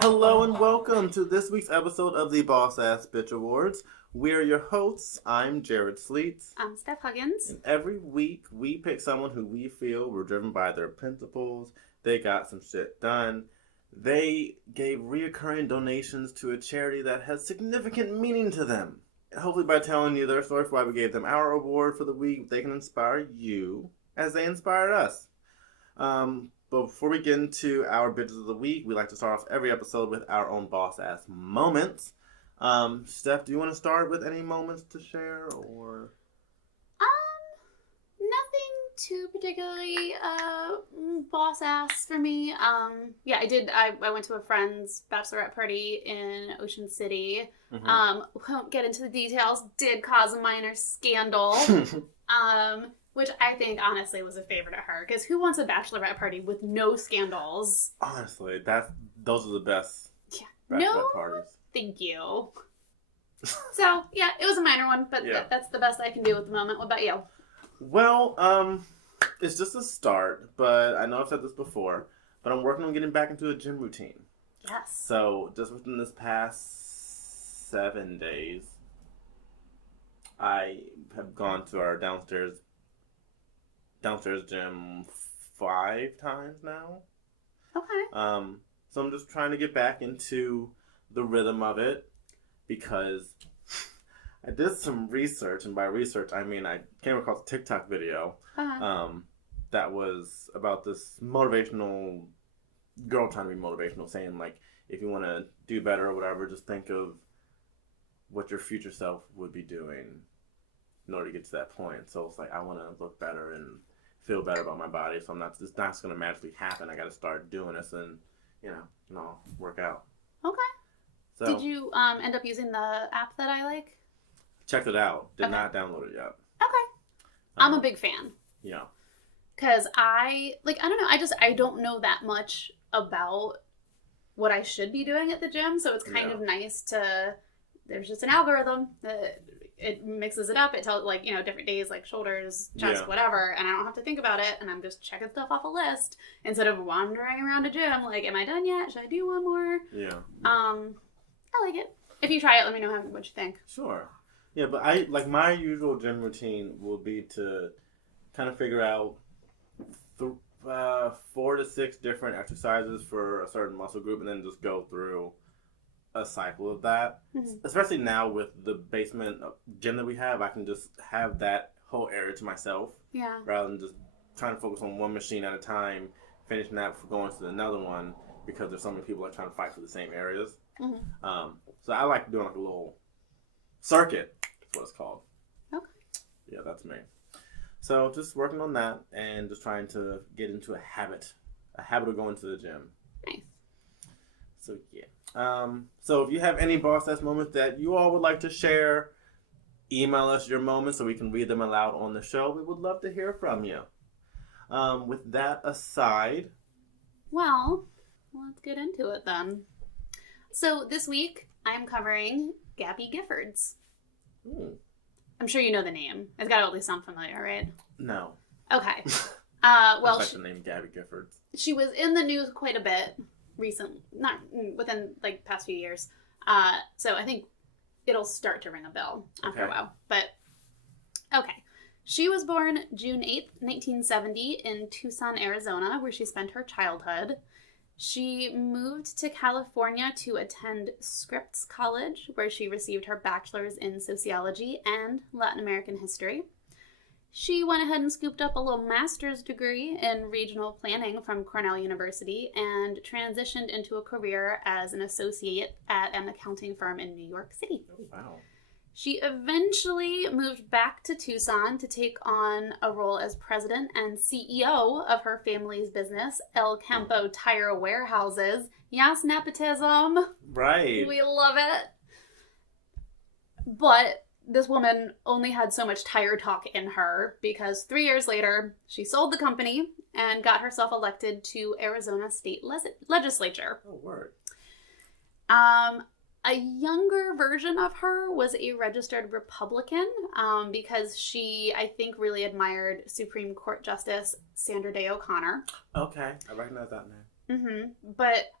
Hello and welcome to this week's episode of the Boss Ass Bitch Awards. We're your hosts. I'm Jared Sleets. I'm Steph Huggins. And every week we pick someone who we feel were driven by their principles. They got some shit done. They gave reoccurring donations to a charity that has significant meaning to them. And hopefully by telling you their story for why we gave them our award for the week, they can inspire you as they inspired us. But before we get into our bitches of the week, we like to start off every episode with our own boss-ass moments. Steph, do you want to start with any moments to share, or? Nothing too particularly boss-ass for me. Yeah, I did. I went to a friend's bachelorette party in Ocean City. Mm-hmm. Won't get into the details. Did cause a minor scandal. Which I think, honestly, was a favor to her. Because who wants a bachelorette party with no scandals? Honestly, those are the best bachelorette parties. Thank you. So, yeah, it was a minor one, but that's the best I can do at the moment. What about you? Well, it's just a start, but I know I've said this before, but I'm working on getting back into a gym routine. Yes. So, just within this past 7 days, I have gone to our downstairs gym 5 times now. Okay. So I'm just trying to get back into the rhythm of it because I did some research, and by research I mean I came across a TikTok video that was about this motivational girl trying to be motivational, saying like if you want to do better or whatever, just think of what your future self would be doing in order to get to that point. So it's like I want to look better and feel better about my body, so it's not just going to magically happen. I got to start doing this and, work out. Okay. So, did you end up using the app that I like? Checked it out. Did not download it yet. Okay. I'm a big fan. Yeah. Because I don't know, I don't know that much about what I should be doing at the gym, so it's kind of nice to, there's just an algorithm that it mixes it up. It tells, different days, like shoulders, chest, whatever, and I don't have to think about it, and I'm just checking stuff off a list instead of wandering around a gym like, am I done yet? Should I do one more? Yeah. I like it. If you try it, let me know what you think. Sure. Yeah, but my usual gym routine will be to kind of figure out 4 to 6 different exercises for a certain muscle group, and then just go through a cycle of that. Mm-hmm. Especially now with the basement gym that we have, I can just have that whole area to myself. Yeah. Rather than just trying to focus on one machine at a time, finishing that before going to another one, because there's so many people that are trying to fight for the same areas. Mm-hmm. So I like doing like a little circuit. That's what it's called. Okay. Yeah, that's me. So just working on that and just trying to get into a habit of going to the gym. Nice. So yeah. So if you have any boss-ass moments that you all would like to share, email us your moments so we can read them aloud on the show. We would love to hear from you. With that aside, well, let's get into it then. So this week I'm covering Gabby Giffords. I'm sure you know the name. It's got to at least sound familiar, right? No. Okay. Well, I like the name Gabby Giffords. She was in the news quite a bit. Not within past few years. So I think it'll start to ring a bell after a while. But okay. She was born June 8th, 1970 in Tucson, Arizona, where she spent her childhood. She moved to California to attend Scripps College, where she received her bachelor's in sociology and Latin American history. She went ahead and scooped up a little master's degree in regional planning from Cornell University and transitioned into a career as an associate at an accounting firm in New York City. Oh, wow. She eventually moved back to Tucson to take on a role as president and CEO of her family's business, El Campo Tire Warehouses. Yes, nepotism. Right. We love it. But this woman only had so much tire talk in her because 3 years later, she sold the company and got herself elected to Arizona state legislature. Oh, word. A younger version of her was a registered Republican because she, I think, really admired Supreme Court Justice Sandra Day O'Connor. Okay, I recognize that name. But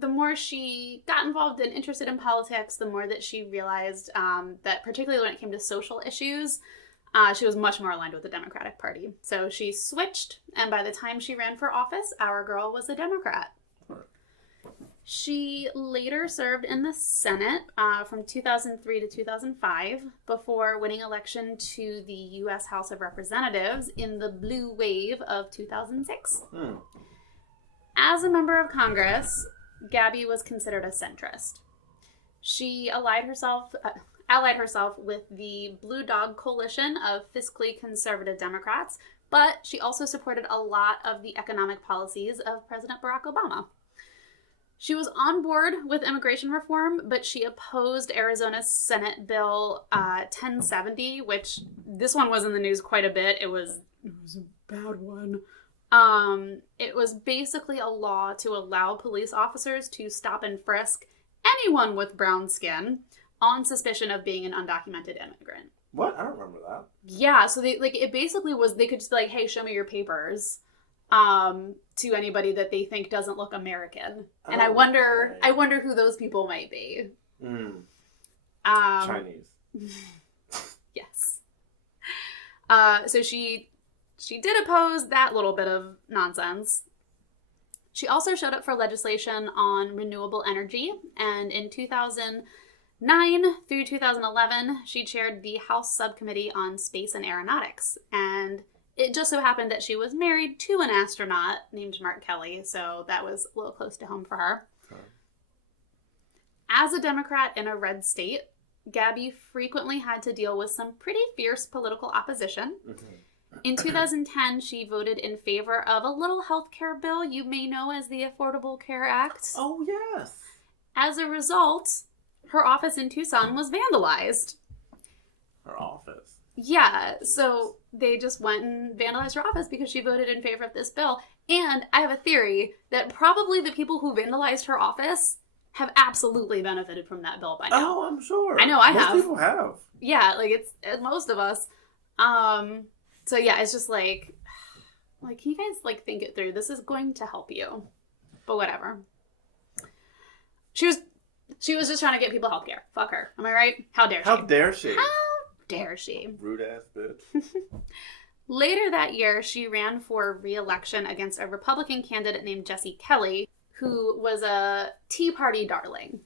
the more she got involved and interested in politics, the more that she realized that particularly when it came to social issues, she was much more aligned with the Democratic Party. So she switched, and by the time she ran for office, our girl was a Democrat. She later served in the Senate from 2003 to 2005 before winning election to the U.S. House of Representatives in the blue wave of 2006. As a member of Congress, Gabby was considered a centrist. She allied herself with the Blue Dog Coalition of fiscally conservative Democrats, but she also supported a lot of the economic policies of President Barack Obama. She was on board with immigration reform, but she opposed Arizona's Senate Bill 1070, which this one was in the news quite a bit. It was a bad one. It was basically a law to allow police officers to stop and frisk anyone with brown skin on suspicion of being an undocumented immigrant. What? I don't remember that. Yeah, so it basically was, they could just be like, hey, show me your papers. To anybody that they think doesn't look American. And I wonder who those people might be. Chinese. Yes. So she did oppose that little bit of nonsense. She also showed up for legislation on renewable energy, and in 2009 through 2011, she chaired the House Subcommittee on Space and Aeronautics, and it just so happened that she was married to an astronaut named Mark Kelly, so that was a little close to home for her. Okay. As a Democrat in a red state, Gabby frequently had to deal with some pretty fierce political opposition. In 2010, she voted in favor of a little health care bill you may know as the Affordable Care Act. Oh, yes. As a result, her office in Tucson was vandalized. Her office? Yeah, so they just went and vandalized her office because she voted in favor of this bill. And I have a theory that probably the people who vandalized her office have absolutely benefited from that bill by now. Oh, I'm sure. I know I have. Most people have. Yeah, like it's most of us. So yeah, it's just like can you guys think it through? This is going to help you. But whatever. She was just trying to get people healthcare. Fuck her. Am I right? How dare she? How dare she? How dare she? Rude ass bitch. Later that year, she ran for re-election against a Republican candidate named Jesse Kelly, who was a Tea Party darling.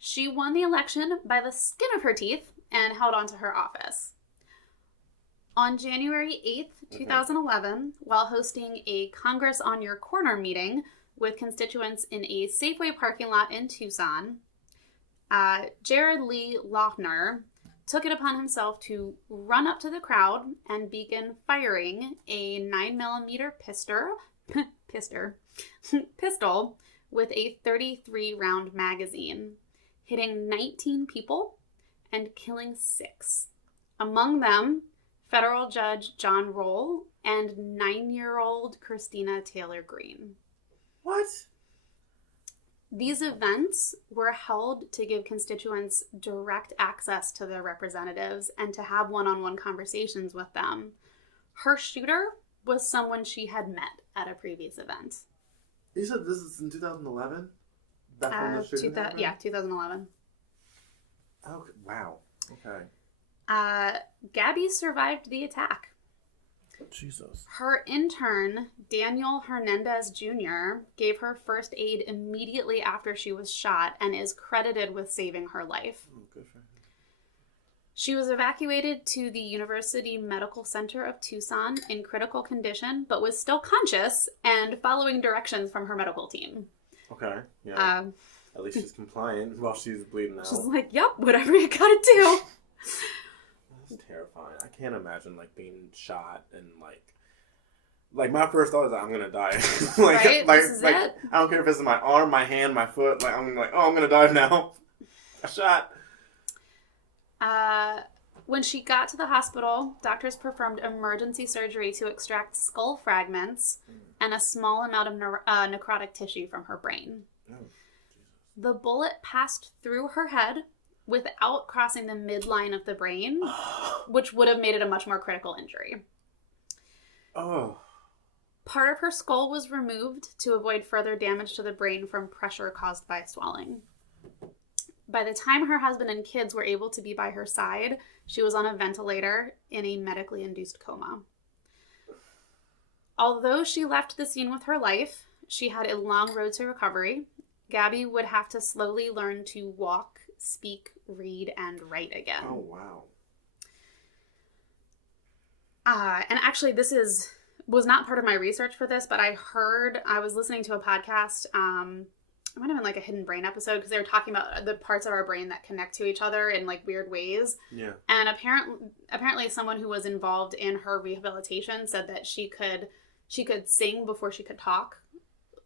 She won the election by the skin of her teeth and held on to her office. On January 8th, 2011, while hosting a Congress on Your Corner meeting with constituents in a Safeway parking lot in Tucson, Jared Lee Lohner took it upon himself to run up to the crowd and begin firing a 9mm pistol with a 33-round magazine, hitting 19 people and killing 6. Among them, federal judge John Roll and 9-year-old Christina Taylor Greene. What? These events were held to give constituents direct access to their representatives and to have one-on-one conversations with them. Her shooter was someone she had met at a previous event. You said this is in 2011? That's when the shooting happened? Yeah, 2011. Oh, wow. Okay. Gabby survived the attack. Jesus. Her intern, Daniel Hernandez Jr., gave her first aid immediately after she was shot and is credited with saving her life. Oh, good for her. She was evacuated to the University Medical Center of Tucson in critical condition, but was still conscious and following directions from her medical team. Okay, yeah. At least she's compliant while she's bleeding out. She's like, yep, whatever you gotta do. That's terrifying. I can't imagine being shot and my first thought is I'm gonna die. Right? This is it. I don't care if it's in my arm, my hand, my foot. I'm gonna die now. A shot. When she got to the hospital, doctors performed emergency surgery to extract skull fragments and a small amount of necrotic tissue from her brain. Oh, The bullet passed through her head without crossing the midline of the brain, which would have made it a much more critical injury. Oh. Part of her skull was removed to avoid further damage to the brain from pressure caused by swelling. By the time her husband and kids were able to be by her side, she was on a ventilator in a medically induced coma. Although she left the scene with her life, she had a long road to recovery. Gabby would have to slowly learn to walk, speak, read, and write again. Oh, wow. And actually, this was not part of my research for this, but I was listening to a podcast, it might have been like a Hidden Brain episode, because they were talking about the parts of our brain that connect to each other in like weird ways. Yeah. And apparently someone who was involved in her rehabilitation said that she could sing before she could talk.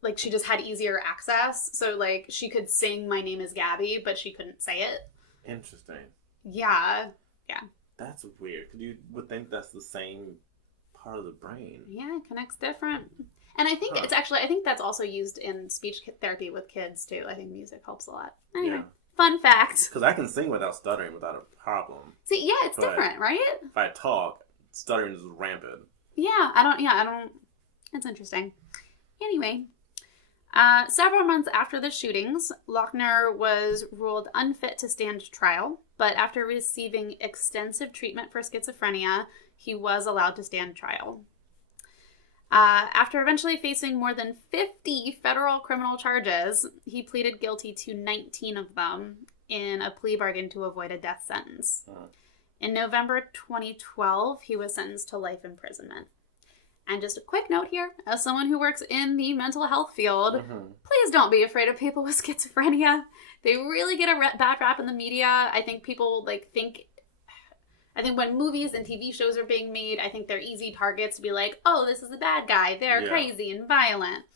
Like, she just had easier access. So, like, she could sing "My name is Gabby," but she couldn't say it. Interesting. Yeah. Yeah. That's weird, because you would think that's the same part of the brain. Yeah, it connects different. And I think I think that's also used in speech therapy with kids, too. I think music helps a lot. Anyway, fun fact. Because I can sing without stuttering without a problem. See, yeah, it's different, right? If I talk, stuttering is rampant. Yeah, I don't, it's interesting. Anyway, several months after the shootings, Lochner was ruled unfit to stand trial, but after receiving extensive treatment for schizophrenia, he was allowed to stand trial. After eventually facing more than 50 federal criminal charges, he pleaded guilty to 19 of them in a plea bargain to avoid a death sentence. In November 2012, he was sentenced to life imprisonment. And just a quick note here, as someone who works in the mental health field, please don't be afraid of people with schizophrenia. They really get a bad rap in the media. I think people I think when movies and TV shows are being made, I think they're easy targets to be like, oh, this is a bad guy. They're crazy and violent.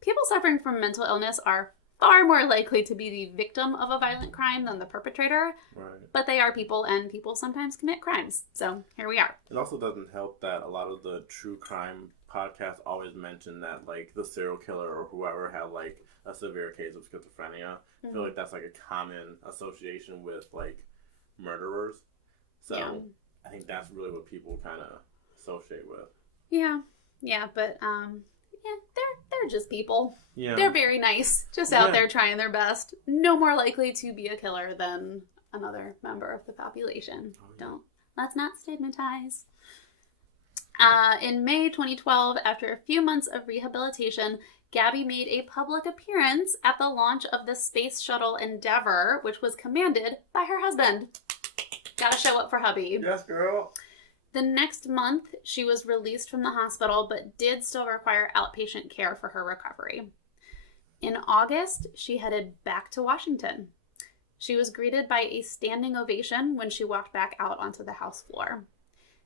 People suffering from mental illness are far more likely to be the victim of a violent crime than the perpetrator. Right. But they are people, and people sometimes commit crimes. So here we are. It also doesn't help that a lot of the true crime podcasts always mention that, like, the serial killer or whoever had, like, a severe case of schizophrenia. I feel like that's, like, a common association with, like, murderers. So I think that's really what people kind of associate with. Yeah, but they're just people. Yeah, they're very nice, just out there trying their best. No more likely to be a killer than another member of the population. Let's not stigmatize. In May 2012, after a few months of rehabilitation, Gabby made a public appearance at the launch of the Space Shuttle Endeavour, which was commanded by her husband. Gotta show up for hubby. Yes, girl. The next month, she was released from the hospital, but did still require outpatient care for her recovery. In August, she headed back to Washington. She was greeted by a standing ovation when she walked back out onto the House floor.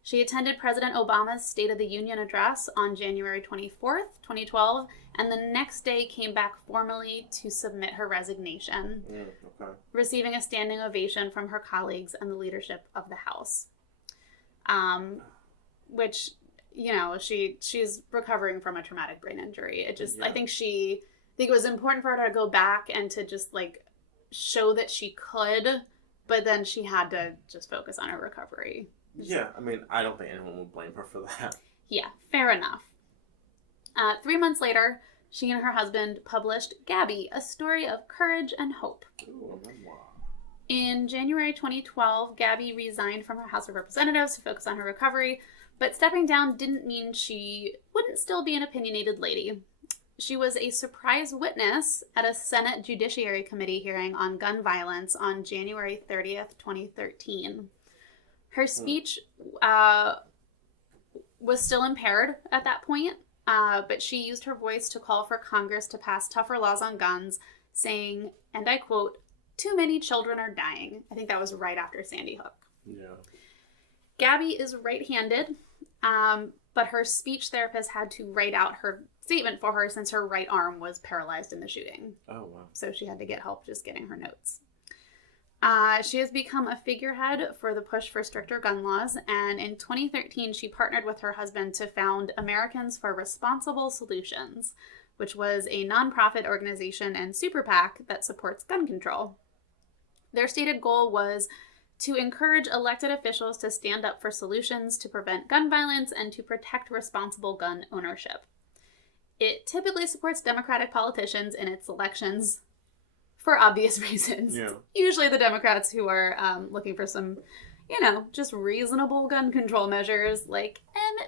She attended President Obama's State of the Union address on January 24th, 2012, and the next day came back formally to submit her resignation, receiving a standing ovation from her colleagues and the leadership of the House. Which, she's recovering from a traumatic brain injury. I think it was important for her to go back and to just, like, show that she could, but then she had to just focus on her recovery. Yeah, I mean, I don't think anyone will blame her for that. Yeah, fair enough. 3 months later, she and her husband published Gabby, a story of courage and hope. Ooh, a memoir. In January 2012, Gabby resigned from her House of Representatives to focus on her recovery, but stepping down didn't mean she wouldn't still be an opinionated lady. She was a surprise witness at a Senate Judiciary Committee hearing on gun violence on January 30th, 2013. Her speech was still impaired at that point, but she used her voice to call for Congress to pass tougher laws on guns, saying, and I quote, "Too many children are dying." I think that was right after Sandy Hook. Yeah. Gabby is right-handed, but her speech therapist had to write out her statement for her since her right arm was paralyzed in the shooting. Oh, wow. So she had to get help just getting her notes. She has become a figurehead for the push for stricter gun laws, and in 2013, she partnered with her husband to found Americans for Responsible Solutions, which was a nonprofit organization and super PAC that supports gun control. Their stated goal was to encourage elected officials to stand up for solutions to prevent gun violence and to protect responsible gun ownership. It typically supports Democratic politicians in its elections for obvious reasons. Yeah. Usually the Democrats who are looking for some, just reasonable gun control measures, like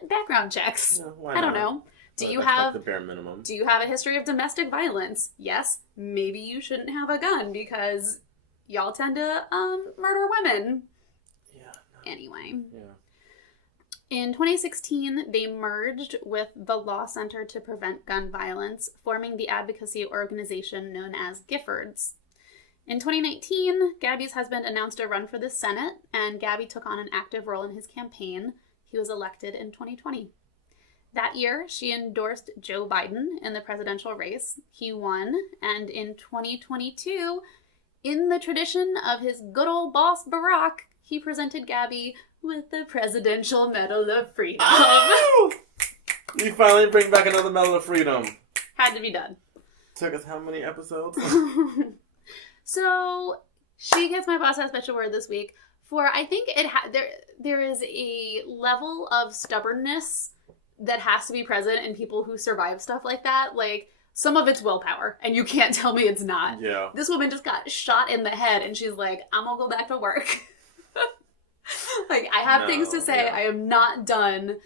background checks. Yeah, I don't know. Do you have the bare minimum? Do you have a history of domestic violence? Yes. Maybe you shouldn't have a gun because y'all tend to murder women. Yeah. No. Anyway. Yeah. In 2016, they merged with the Law Center to Prevent Gun Violence, forming the advocacy organization known as Giffords. In 2019, Gabby's husband announced a run for the Senate, and Gabby took on an active role in his campaign. He was elected in 2020. That year, she endorsed Joe Biden in the presidential race. He won, and in 2022, in the tradition of his good old boss Barack, he presented Gabby with the Presidential Medal of Freedom. Oh! You finally bring back another Medal of Freedom. Had to be done. Took us how many episodes? So, she gets my boss has special word this week for, I think there is a level of stubbornness that has to be present in people who survive stuff like that. Like, some of it's willpower, and you can't tell me it's not. Yeah. This woman just got shot in the head, and she's like, I'm gonna go back to work. Like, I have things to say. Yeah. I am not done.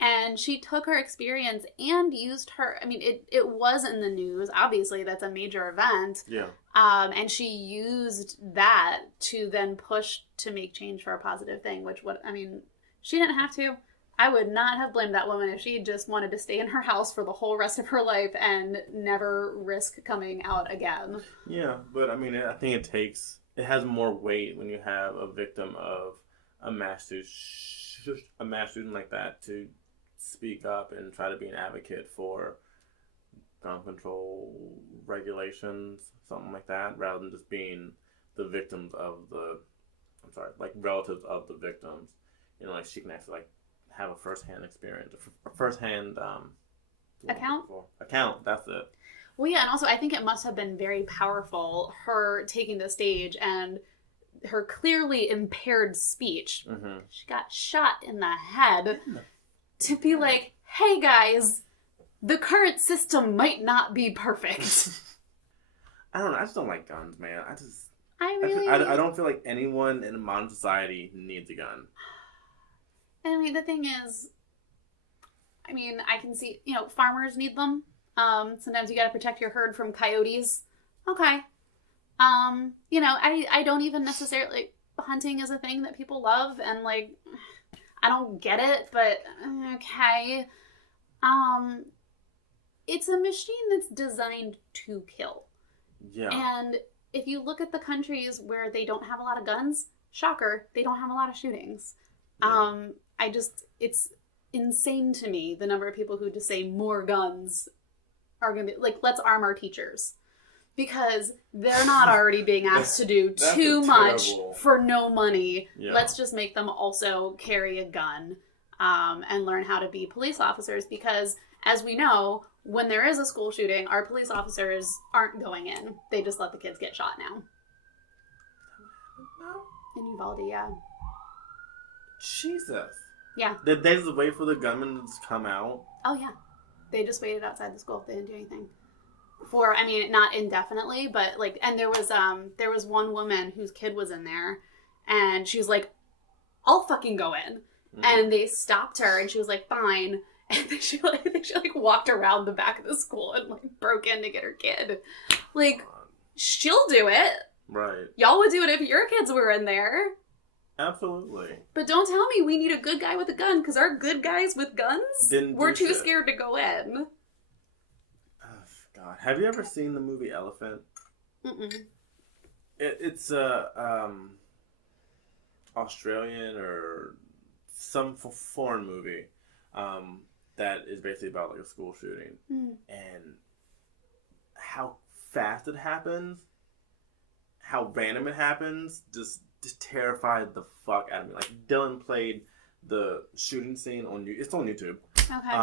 And she took her experience and used her... I mean, it was in the news. Obviously, that's a major event. Yeah. And she used that to then push to make change for a positive thing, she didn't have to. I would not have blamed that woman if she just wanted to stay in her house for the whole rest of her life and never risk coming out again. Yeah, but I think it has more weight when you have a victim of a mass shooting like that to speak up and try to be an advocate for gun control regulations, something like that, rather than just being the victims of relatives of the victims. She can actually have a first-hand experience, a first-hand account. That's it. Well, yeah, and also I think it must have been very powerful, her taking the stage and her clearly impaired speech. Mm-hmm. She got shot in the head to be like, hey guys, the current system might not be perfect. I don't know. I just don't like guns, man. I don't feel like anyone in modern society needs a gun. And the thing is, I can see, farmers need them. Sometimes you got to protect your herd from coyotes. Okay. I don't even necessarily, hunting is a thing that people love, and I don't get it, but okay. It's a machine that's designed to kill. Yeah. And if you look at the countries where they don't have a lot of guns, shocker, they don't have a lot of shootings. Yeah. It's insane to me, the number of people who just say more guns are going to be, let's arm our teachers. Because they're not already being asked to do too much for no money. Yeah. Let's just make them also carry a gun and learn how to be police officers. Because, as we know, when there is a school shooting, our police officers aren't going in. They just let the kids get shot now. In Uvalde, yeah. Jesus. Yeah. Did they just wait for the gunman to just come out? Oh, yeah. They just waited outside the school. They didn't do anything. For, not indefinitely, but, and there was one woman whose kid was in there, and she was like, I'll fucking go in. Mm-hmm. And they stopped her, and she was like, fine. And then she walked around the back of the school and, broke in to get her kid. She'll do it. Right. Y'all would do it if your kids were in there. Absolutely. But don't tell me we need a good guy with a gun, because our good guys with guns were too scared to go in. Oh, God. Have you ever seen the movie Elephant? Mm-mm. It's Australian or some foreign movie that is basically about a school shooting. Mm. And how fast it happens, how random it happens, just terrified the fuck out of me. Dylan played the shooting scene on YouTube. It's on YouTube. Okay.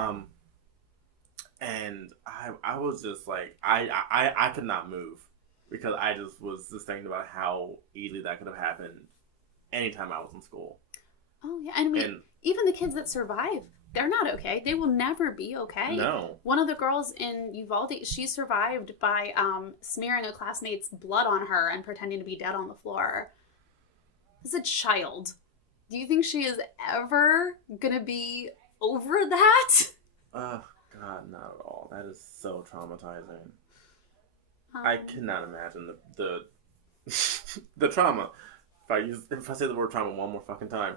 And I was just like, I could not move because I was thinking about how easily that could have happened anytime I was in school. Oh, yeah. And even the kids that survive, they're not okay. They will never be okay. No. One of the girls in Uvalde, she survived by smearing a classmate's blood on her and pretending to be dead on the floor. As a child, do you think she is ever going to be over that? God, not at all. That is so traumatizing. I cannot imagine the the trauma. If I say the word trauma one more fucking time.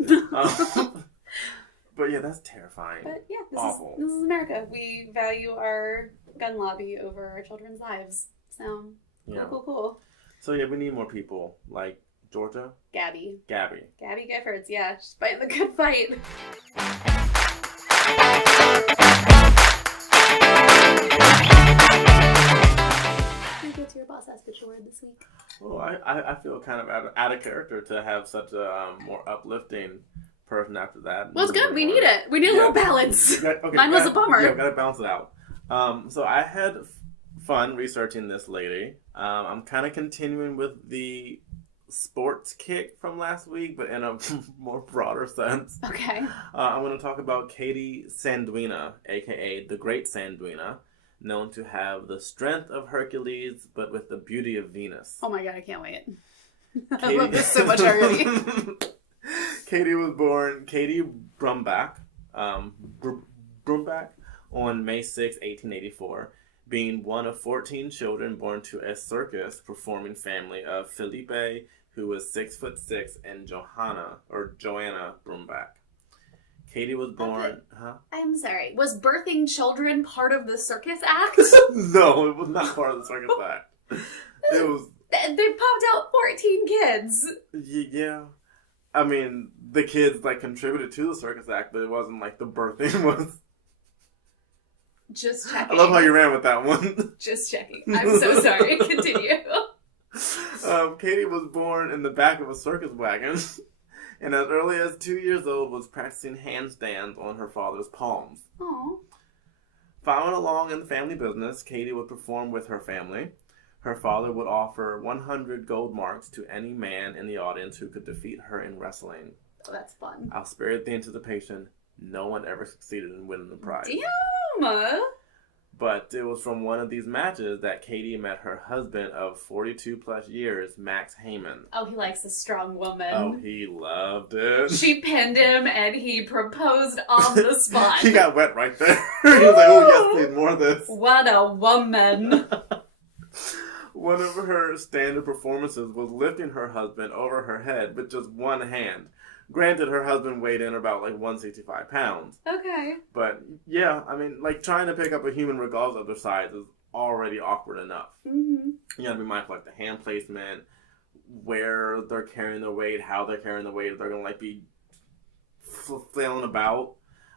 But yeah, that's terrifying. But yeah, awful. This is America. We value our gun lobby over our children's lives. So, cool. So yeah, we need more people like Georgia. Gabby Giffords, yeah. She's fighting the good fight. What's your boss asked for word this week? Well, I feel kind of out of character to have such a more uplifting person after that. Well, it's good. We need it. We need a little balance. Mine was a bummer. Yeah, gotta balance it out. So I had fun researching this lady. I'm kind of continuing with the sports kick from last week, but in a more broader sense. Okay. I'm going to talk about Katie Sandwina, aka the Great Sandwina, known to have the strength of Hercules, but with the beauty of Venus. Oh my god, I can't wait. I love this so much already. Katie was born Katie Brumbach on May 6, 1884, being one of 14 children born to a circus performing family of Felipe, who was 6'6", and Joanna Brumbach. Katie was born... Okay. I'm sorry. Was birthing children part of the circus act? No, it was not part of the circus act. It was... They popped out 14 kids. Yeah. I mean, the kids, contributed to the circus act, but it wasn't, the birthing was... Just checking. I love how you ran with that one. Just checking. I'm so sorry. Continue. Katie was born in the back of a circus wagon, and as early as 2 years old was practicing handstands on her father's palms. Aww. Following along in the family business, Katie would perform with her family. Her father would offer 100 gold marks to any man in the audience who could defeat her in wrestling. Oh, that's fun. I'll spare the anticipation. No one ever succeeded in winning the prize. Damn! But it was from one of these matches that Katie met her husband of 42 plus years, Max Heyman. Oh, he likes a strong woman. Oh, he loved it. She pinned him and he proposed on the spot. He got wet right there. He was like, oh yes, please, more of this. What a woman. One of her standard performances was lifting her husband over her head with just one hand. Granted, her husband weighed in about 165 pounds. Okay. But yeah, I mean, trying to pick up a human regardless of their size is already awkward enough. Mm-hmm. You gotta be mindful the hand placement, where they're carrying their weight, how they're carrying the weight, if they're gonna be flailing about.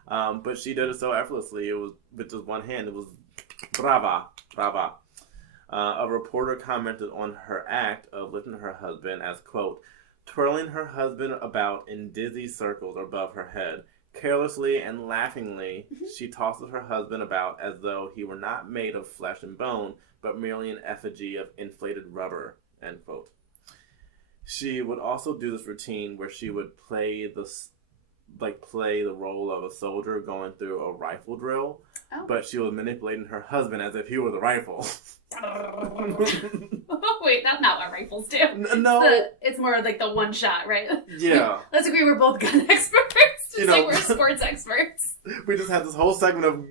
But she did it so effortlessly. It was with just one hand. It was brava. A reporter commented on her act of lifting her husband as, quote, twirling her husband about in dizzy circles above her head. Carelessly and laughingly, she tosses her husband about as though he were not made of flesh and bone, but merely an effigy of inflated rubber, end quote. She would also do this routine where she would play the role of a soldier going through a rifle drill, but she was manipulating her husband as if he were the rifle. Wait, that's not what rifles do. No. It's more like the one shot, right? Yeah. Let's agree we're both gun experts. Just like we're sports experts. We just had this whole segment of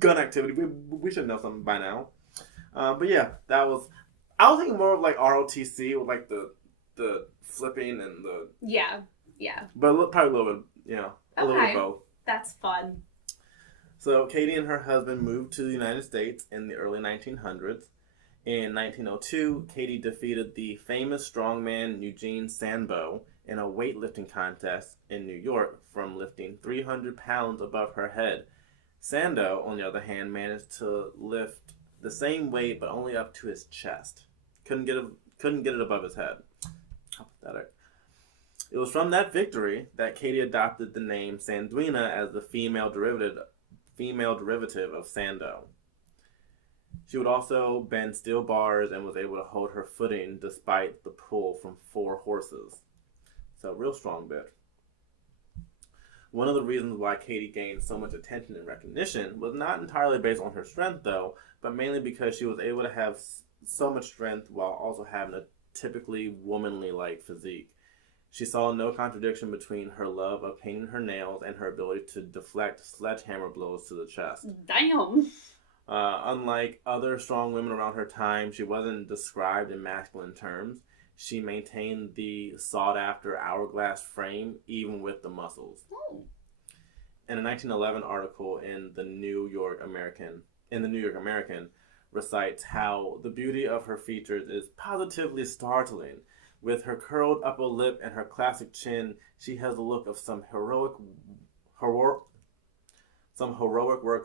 gun activity. We should know something by now. But yeah, I was thinking more of ROTC with the flipping and the... Yeah. But probably a little bit, a little bit of both. That's fun. So Katie and her husband moved to the United States in the early 1900s. In 1902, Katie defeated the famous strongman Eugene Sanbo in a weightlifting contest in New York from lifting 300 pounds above her head. Sando, on the other hand, managed to lift the same weight but only up to his chest. Couldn't get it above his head. How pathetic. It was from that victory that Katie adopted the name Sandwina as the female derivative female derivative of Sando. She would also bend steel bars and was able to hold her footing despite the pull from 4 horses. So, real strong bitch. One of the reasons why Katie gained so much attention and recognition was not entirely based on her strength, though, but mainly because she was able to have so much strength while also having a typically womanly-like physique. She saw no contradiction between her love of painting her nails and her ability to deflect sledgehammer blows to the chest. Damn! Unlike other strong women around her time, she wasn't described in masculine terms. She maintained the sought-after hourglass frame, even with the muscles. Oh. In a 1911 article in the New York American, recites how the beauty of her features is positively startling. With her curled upper lip and her classic chin, she has the look of some heroic work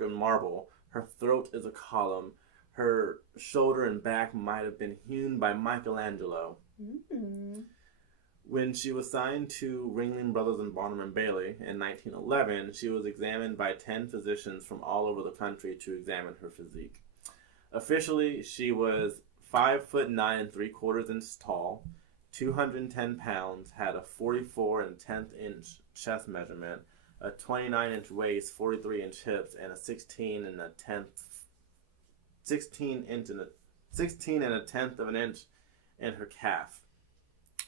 in marble. Her throat is a column. Her shoulder and back might have been hewn by Michelangelo. Mm-hmm. When she was signed to Ringling Brothers and Barnum and Bailey in 1911, she was examined by 10 physicians from all over the country to examine her physique. Officially, she was 5'9" 3/4 inches tall, 210 pounds, had a 44 1/10 inch chest measurement, a 29-inch waist, 43-inch hips, and a 16 and a tenth of an inch in her calf.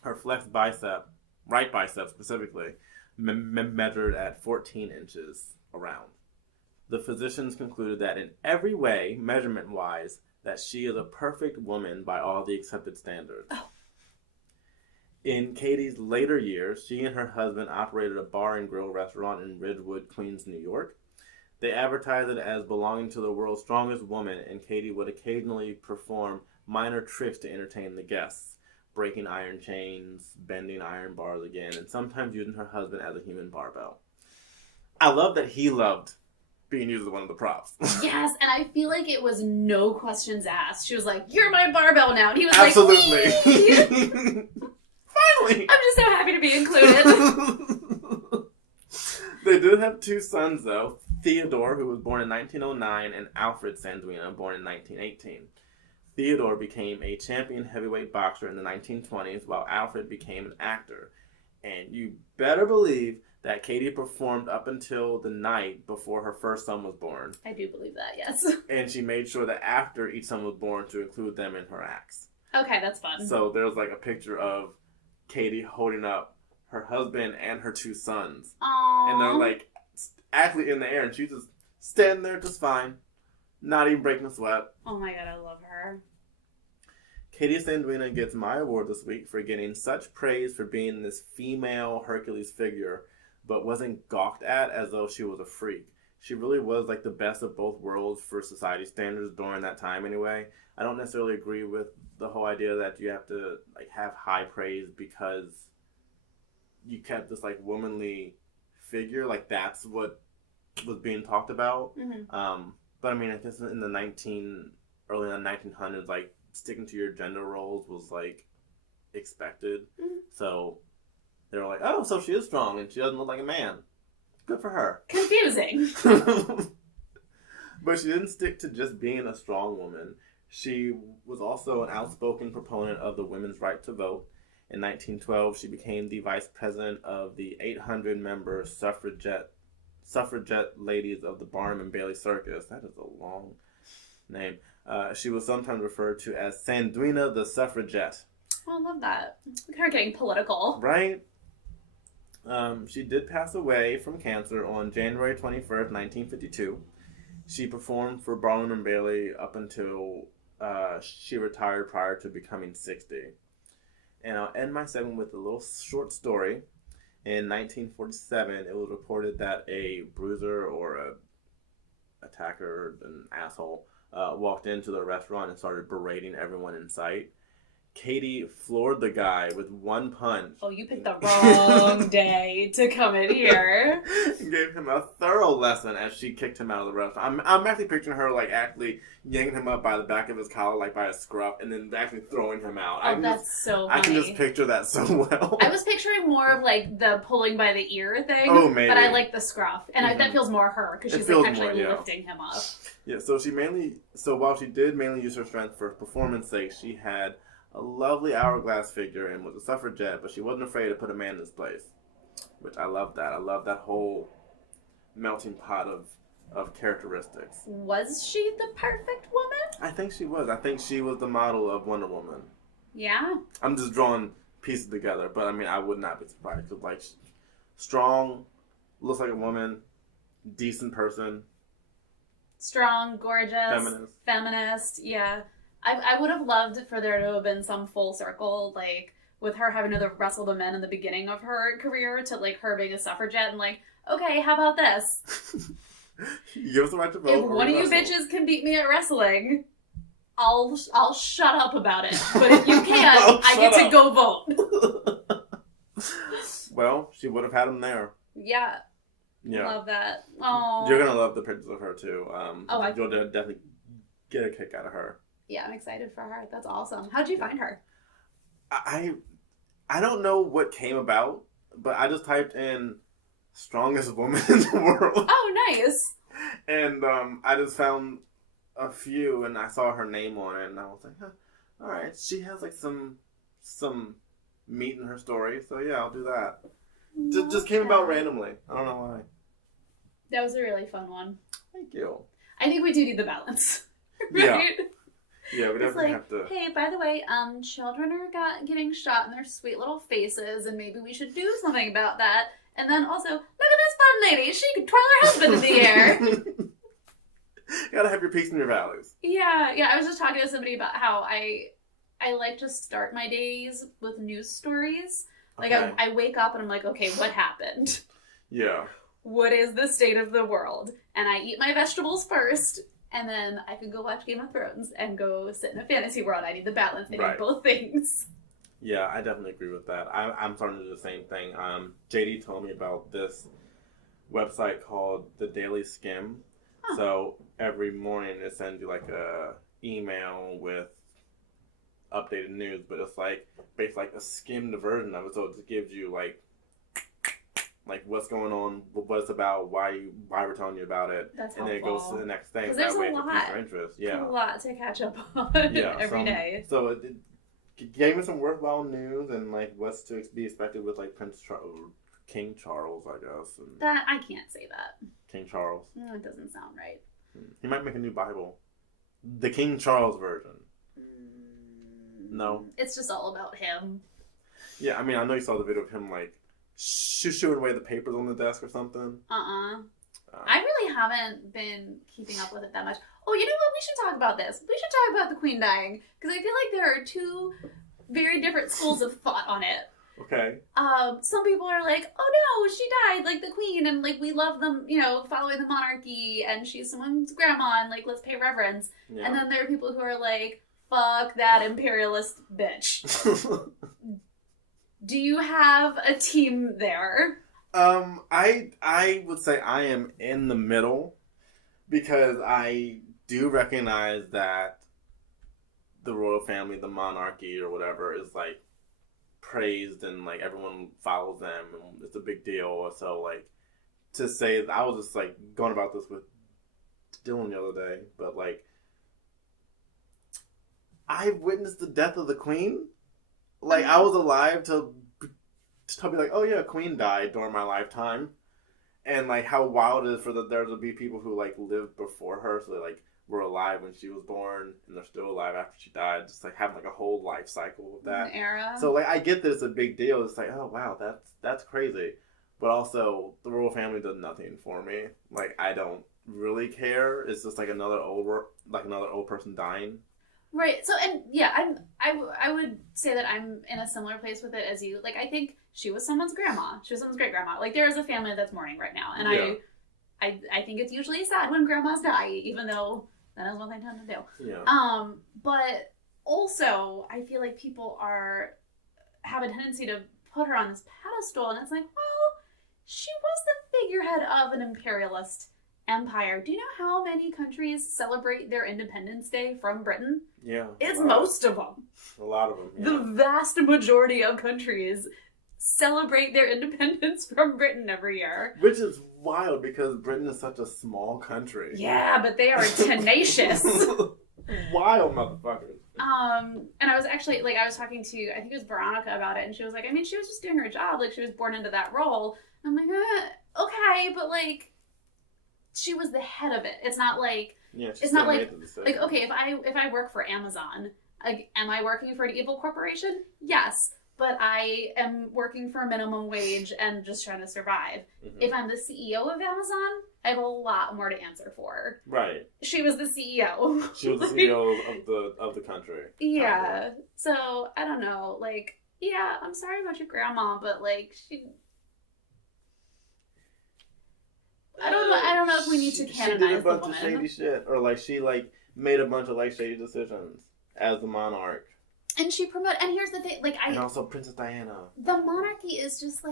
Her flexed bicep, right bicep specifically, measured at 14 inches around. The physicians concluded that in every way, measurement-wise, that she is a perfect woman by all the accepted standards. Oh. In Katie's later years, she and her husband operated a bar and grill restaurant in Ridgewood, Queens, New York. They advertised it as belonging to the world's strongest woman, and Katie would occasionally perform minor tricks to entertain the guests, breaking iron chains, bending iron bars again, and sometimes using her husband as a human barbell. I love that he loved being used as one of the props. Yes, and I feel like it was no questions asked. She was like, "You're my barbell now," and he was Absolutely. Like, Finally! I'm just so happy to be included. They did have 2 sons, though. Theodore, who was born in 1909, and Alfred Sandwina, born in 1918. Theodore became a champion heavyweight boxer in the 1920s, while Alfred became an actor. And you better believe that Katie performed up until the night before her first son was born. I do believe that, yes. And she made sure that after each son was born to include them in her acts. Okay, that's fun. So there's like a picture of Katie holding up her husband and her 2 sons. Aww. And they're like actually in the air, and she's just standing there just fine, not even breaking a sweat. Oh my god, I love her. Katie Sandwina gets my award this week for getting such praise for being this female Hercules figure, but wasn't gawked at as though she was a freak. She really was like the best of both worlds for society standards during that time anyway. I don't necessarily agree with the whole idea that you have to like have high praise because you kept this like womanly figure. Like that's what was being talked about. Mm-hmm. But I mean, I guess in the early 1900s, like sticking to your gender roles was like expected. Mm-hmm. So they were like, oh, so she is strong and she doesn't look like a man. Good for her. Confusing. But she didn't stick to just being a strong woman. She was also an outspoken proponent of the women's right to vote. In 1912, she became the vice president of the 800-member suffragette ladies of the Barnum and Bailey Circus. That is a long name. She was sometimes referred to as Sandwina the Suffragette. Oh, I love that. Look at her getting political. Right? She did pass away from cancer on January 21st, 1952. She performed for Barnum and Bailey up until she retired prior to becoming 60. And I'll end my segment with a little short story. In 1947, it was reported that a bruiser or a attacker, an asshole, walked into the restaurant and started berating everyone in sight. Katie floored the guy with one punch. Oh, you picked the wrong day to come in here. Gave him a thorough lesson as she kicked him out of the restaurant. I'm actually picturing her like actually yanking him up by the back of his collar, like by a scruff, and then actually throwing him out. Oh, that's so funny. I can just picture that so well. I was picturing more of like the pulling by the ear thing. Oh, maybe. But I like the scruff, and that feels more her because she's like actually lifting him up. Yeah. So while she did mainly use her strength for performance sake, she had a lovely hourglass figure and was a suffragette, but she wasn't afraid to put a man in his place. Which I love that. I love that whole melting pot of characteristics. Was she the perfect woman? I think she was. I think she was the model of Wonder Woman. Yeah. I'm just drawing pieces together, but I mean, I would not be surprised. Cause like, strong, looks like a woman, decent person. Strong, gorgeous, feminist, yeah. I would have loved for there to have been some full circle, like, with her having to wrestle the men in the beginning of her career to, like, her being a suffragette and, like, okay, how about this? Give us the right to vote. If one of you bitches can beat me at wrestling, I'll shut up about it. But if you can't, I get to go vote. Well, she would have had him there. Yeah. Love that. Oh. You're going to love the pictures of her, too. You'll definitely get a kick out of her. Yeah, I'm excited for her. That's awesome. How'd you find her? I don't know what came about, but I just typed in strongest woman in the world. Oh, nice. And I just found a few, and I saw her name on it, and I was like, huh, all right, she has like some meat in her story, so yeah, I'll do that. Just came about randomly. I don't know why. That was a really fun one. Thank you. I think we do need the balance, right? Yeah, we definitely have to. Hey, by the way, children are getting shot in their sweet little faces, and maybe we should do something about that. And then also, look at this fun lady. She could twirl her husband in the air. You gotta have your peaks and your valleys. Yeah. I was just talking to somebody about how I like to start my days with news stories. Like, okay. I wake up and I'm like, okay, what happened? Yeah. What is the state of the world? And I eat my vegetables first. And then I could go watch Game of Thrones and go sit in a fantasy world. I need the balance. I need both things. Yeah, I definitely agree with that. I'm starting to do the same thing. JD told me about this website called The Daily Skim. Huh. So every morning it sends you like a email with updated news, but it's like basically like a skimmed version of it. So it just gives you like what's going on, what it's about, why we're telling you about it. That's and helpful. then it goes to the next thing. Because there's a lot. Interest. Yeah. A lot to catch up on every day. So it gave me some worthwhile news and like what's to be expected with like King Charles, I guess. And that I can't say that. King Charles. It doesn't sound right. He might make a new Bible. The King Charles version. No. It's just all about him. Yeah, I mean, I know you saw the video of him like shooing away the papers on the desk or something. I really haven't been keeping up with it that much. Oh, you know what? We should talk about this. We should talk about the Queen dying. Because I feel like there are two very different schools of thought on it. Okay. Some people are like, oh no, she died, like the Queen, and like we love them, following the monarchy, and she's someone's grandma, and like let's pay reverence. Yeah. And then there are people who are like, fuck that imperialist bitch. Do you have a team there? I would say I am in the middle because I do recognize that the royal family, the monarchy or whatever, is like praised and like everyone follows them and it's a big deal. So like to say I was just like going about this with Dylan the other day, but like I witnessed the death of the Queen. Like, I was alive to be like, oh yeah, Queen died during my lifetime. And, like, how wild it is for there to be people who, like, lived before her. So they, like, were alive when she was born. And they're still alive after she died. Just, like, having, like, a whole life cycle of that. An era. So, like, I get that it's a big deal. It's like, oh, wow, that's crazy. But also, the royal family does nothing for me. Like, I don't really care. It's just, like, another old person dying. Right. So, and yeah, I would say that I'm in a similar place with it as you. Like, I think she was someone's grandma. She was someone's great grandma. Like, there is a family that's mourning right now, and yeah. I think it's usually sad when grandmas die, even though that is what they tend to do. Yeah. But also, I feel like people have a tendency to put her on this pedestal, and it's like, well, she was the figurehead of an imperialist empire. Do you know how many countries celebrate their Independence Day from Britain? Yeah. It's most of them. A lot of them, yeah. The vast majority of countries celebrate their independence from Britain every year. Which is wild because Britain is such a small country. Yeah, but they are tenacious. Wild motherfuckers. And I was actually, I was talking to, I think it was Veronica about it, and she was like, I mean, she was just doing her job, she was born into that role. I'm like, okay, but, she was the head of it. It's not like, it's not like, okay, if I work for Amazon, am I working for an evil corporation? Yes. But I am working for minimum wage and just trying to survive. Mm-hmm. If I'm the CEO of Amazon, I have a lot more to answer for. Right. She was the CEO. She was the CEO of the country. Yeah. So, I don't know. Yeah, I'm sorry about your grandma, but, she... I don't know if we need to canonize the woman. She did a bunch of shady shit. Or, she, made a bunch of, shady decisions as the monarch. And she promoted, and here's the thing, and also Princess Diana. The monarchy is just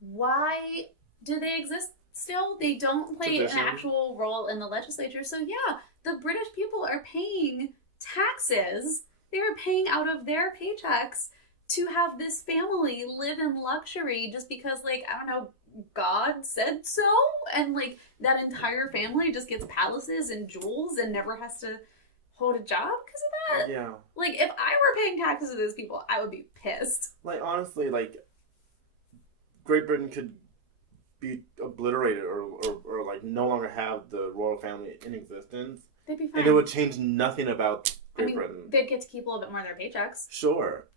why do they exist still? They don't play an actual role in the legislature. So yeah, the British people are paying taxes. They're paying out of their paychecks to have this family live in luxury just because, I don't know, God said so? And, that entire family just gets palaces and jewels and never has to hold a job because of that? Yeah. If I were paying taxes to those people, I would be pissed. Honestly, Great Britain could be obliterated or no longer have the royal family in existence. They'd be fine. And it would change nothing about Great Britain. They'd get to keep a little bit more of their paychecks. Sure.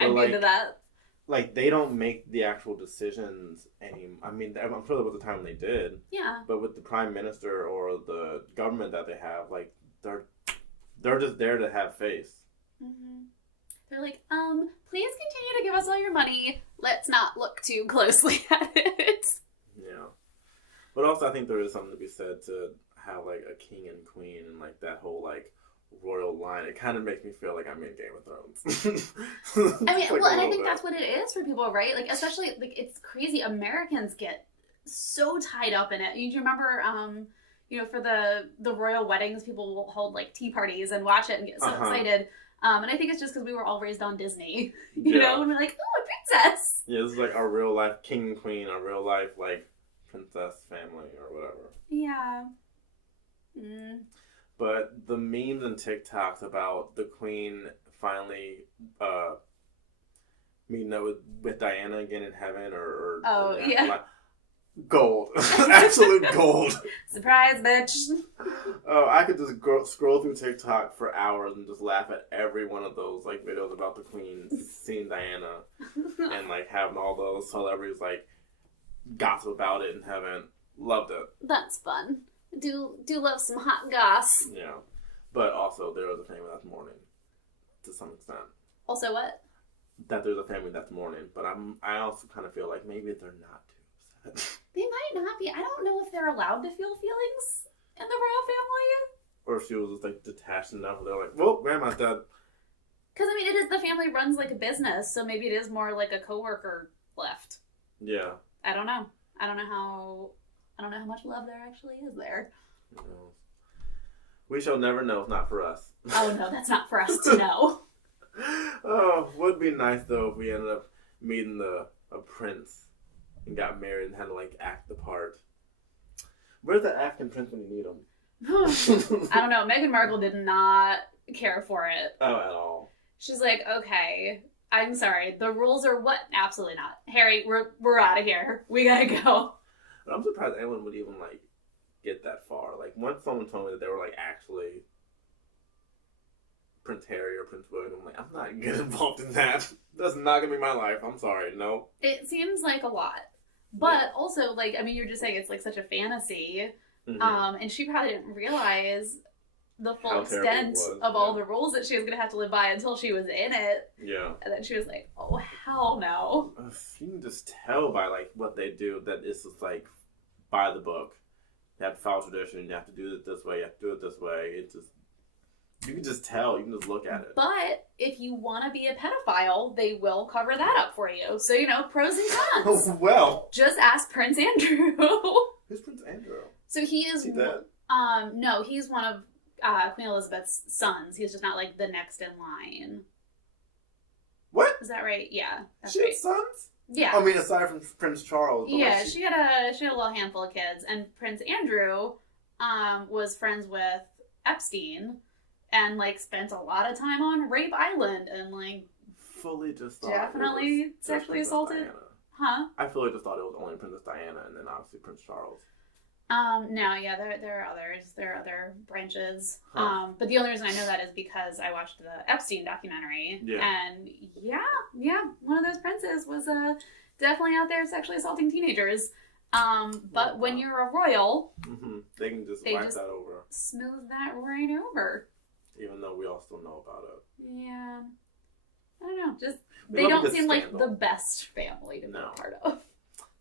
I'd be into that. They don't make the actual decisions anymore. I mean, I'm sure there was a time they did. Yeah. But with the prime minister or the government that they have, they're just there to have face. Mm-hmm. They're like, please continue to give us all your money. Let's not look too closely at it. Yeah. But also, I think there is something to be said to have, a king and queen and, that whole, royal line. It kind of makes me feel like I'm in Game of Thrones. I mean, and I think that's what it is for people, right? Especially, it's crazy. Americans get so tied up in it. You remember, for the royal weddings, people will hold tea parties and watch it and get so excited. And I think it's just because we were all raised on Disney, you know, and we're like, oh, a princess. Yeah, this is our real life king and queen, our real life princess family or whatever. Yeah. Mm. But the memes and TikToks about the queen finally meeting up with Diana again in heaven or yeah. Gold. Absolute gold. Surprise, bitch. Oh, I could just scroll through TikTok for hours and just laugh at every one of those videos about the queen seeing Diana and having all those celebrities gossip about it in heaven. Loved it. That's fun. Do love some hot goss. Yeah. But also there was a family that's mourning to some extent. Also what? That there's a family that's mourning, but I also kind of feel maybe they're not too upset. They might not be. I don't know if they're allowed to feel feelings in the royal family. Or if she was just detached enough where they're well, grandma's dead. Because it is the family runs a business, so maybe it is more a coworker left. Yeah. I don't know. I don't know how much love there actually is there. No. We shall never know if not for us. Oh no, that's not for us to know. Oh, would be nice though if we ended up meeting a prince and got married and had to act the part. Where's that African prince when you need him? I don't know. Meghan Markle did not care for it. Oh, at all. She's like, okay, I'm sorry. The rules are what? Absolutely not. Harry, we're out of here. We gotta go. But I'm surprised anyone would even get that far. Once someone told me that they were actually Prince Harry or Prince William, I'm not getting involved in that. That's not gonna be my life. I'm sorry. No. It seems like a lot. But also, you're just saying it's such a fantasy. Mm-hmm. And she probably didn't realize the full extent of all the rules that she was going to have to live by until she was in it. Yeah. And then she was like, oh, hell no. You can just tell by, what they do that it's just, by the book. You have to follow tradition. You have to do it this way. You have to do it this way. It's just... You can just tell. You can just look at it. But if you want to be a pedophile, they will cover that up for you. So, pros and cons. Well. Just ask Prince Andrew. Who's Prince Andrew? So he is... Is he dead? No, he's one of Queen Elizabeth's sons. He's just not, the next in line. What? Is that right? Yeah. She had sons? Yeah. I mean, aside from Prince Charles. Yeah, she had a little handful of kids. And Prince Andrew was friends with Epstein and, spent a lot of time on Rape Island and, fully just thought definitely sexually assaulted. Diana. Huh? I fully just thought it was only Princess Diana and then obviously Prince Charles. No, yeah, there are others. There are other branches. Huh. But the only reason I know that is because I watched the Epstein documentary. Yeah. And yeah, one of those princes was definitely out there sexually assaulting teenagers. But when you're a royal, they can just wipe that over. Smooth that right over. Even though we all still know about it. Yeah. I don't know. Just they don't seem like the best family to be a part of.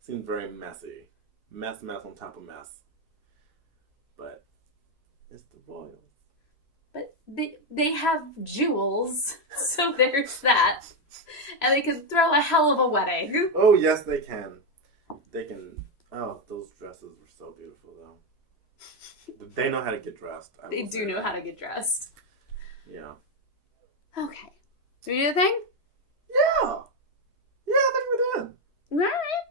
Seems very messy. Mess on top of mess. But it's the royals. But they have jewels, so there's that. And they can throw a hell of a wedding. Oh, yes, they can. They can. Oh, those dresses were so beautiful, though. They know how to get dressed. They do know how to get dressed. Yeah. Okay. So we do the thing? Yeah. Yeah, I think we did. All right.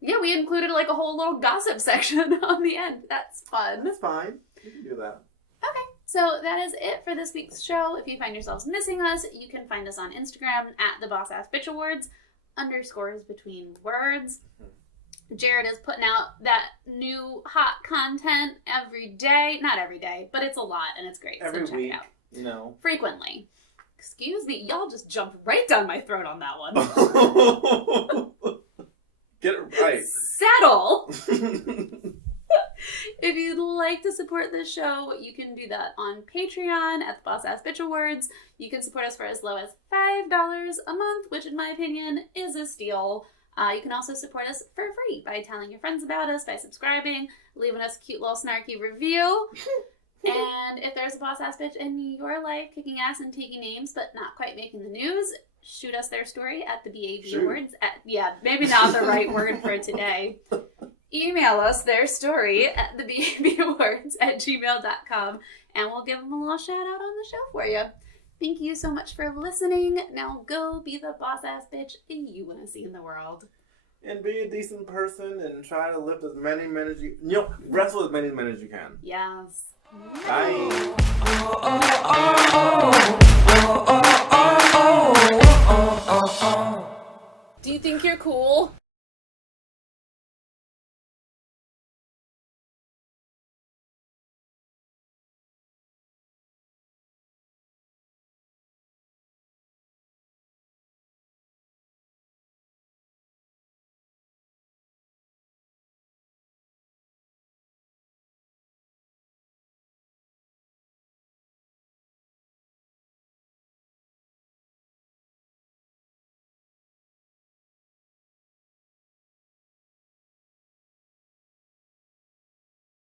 Yeah, we included a whole little gossip section on the end. That's fun. That's fine. You can do that. Okay. So that is it for this week's show. If you find yourselves missing us, you can find us on Instagram at the Boss Ass Bitch Awards, underscores between words. Jared is putting out that new hot content every day. Not every day, but it's a lot and it's great. Every so check week, it out. Frequently. Excuse me, y'all just jumped right down my throat on that one. Get it right. Settle! If you'd like to support this show, you can do that on Patreon at the Boss Ass Bitch Awards. You can support us for as low as $5 a month, which in my opinion is a steal. You can also support us for free by telling your friends about us, by subscribing, leaving us a cute little snarky review. And if there's a boss ass bitch in your life kicking ass and taking names but not quite making the news, shoot us their story at the BAB Awards. Maybe not the right word for today. Email us their story at thebabawards@gmail.com and we'll give them a little shout out on the show for you. Thank you so much for listening. Now go be the boss ass bitch you want to see in the world. And be a decent person and try to lift as many men as you... wrestle as many men as you can. Yes. Bye. Do you think you're cool?